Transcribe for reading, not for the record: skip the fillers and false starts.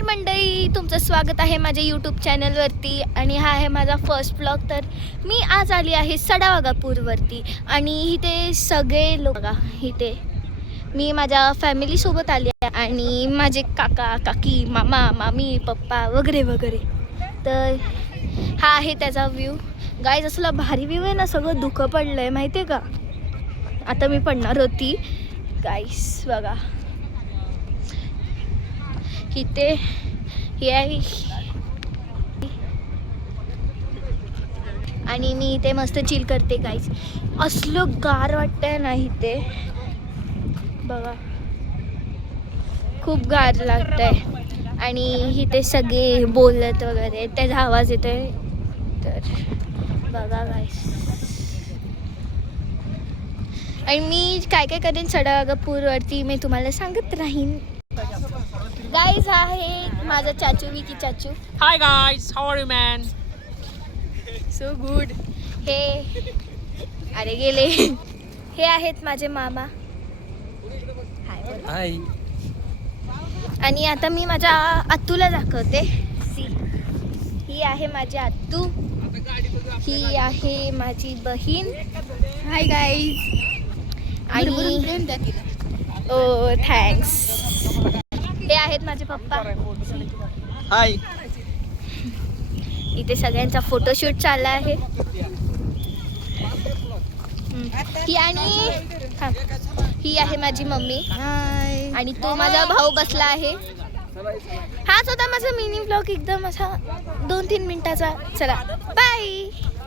नमस्कार मंडळी, तुमचं स्वागत आहे माझ्या यूट्यूब चॅनलवरती. आणि हा आहे माझा फर्स्ट ब्लॉग. तर मी आज आली आहे सडावाघापूरवरती आणि इथे सगळे लोक इथे मी माझ्या फॅमिलीसोबत आली आहे आणि माझे काका काकी मामा मामी पप्पा वगैरे वगैरे. तर हा आहे त्याचा व्ह्यू. गाईज असला भारी व्ह्यू आहे ना, सगळं धुकं पडलं आहे माहिती आहे का. आता मी पडणार होती गाईस. बघा इथे हे आहे आणि मी इथे मस्त चिल करते गाईस. असलं गार वाटतंय ना इथे, बघा खूप गार लागतंय आणि इथे सगळे बोलत वगैरे त्याचा आवाज येतोय. तर बघा गाईस, आणि मी काय काय करेन सडावाघापूरवरती मी तुम्हाला सांगत राहीन. गाइस हा आहे माझा चाचू, विकी चाचू. Hi guys, how are you man? So good. हे अरे गेले. हे आहेत माझे मामा. Hi. आणि आता मी माझ्या आत्तूला दाखवते. सी, ही आहे माझी आत्तू, ही आहे माझी बहीण. Hi guys. आणि ओ थँक्स. हे आहेत माझे पप्पा. Hi. इथे सगळ्यांचा फोटोशूट चालला आहे. ही आणि ही आहे माझी मम्मी. आणि तो माझा भाऊ बसला आहे. हाच होता माझा मिनी ब्लॉग, एकदम असा 2-3 मिनिटाचा. चला बाय.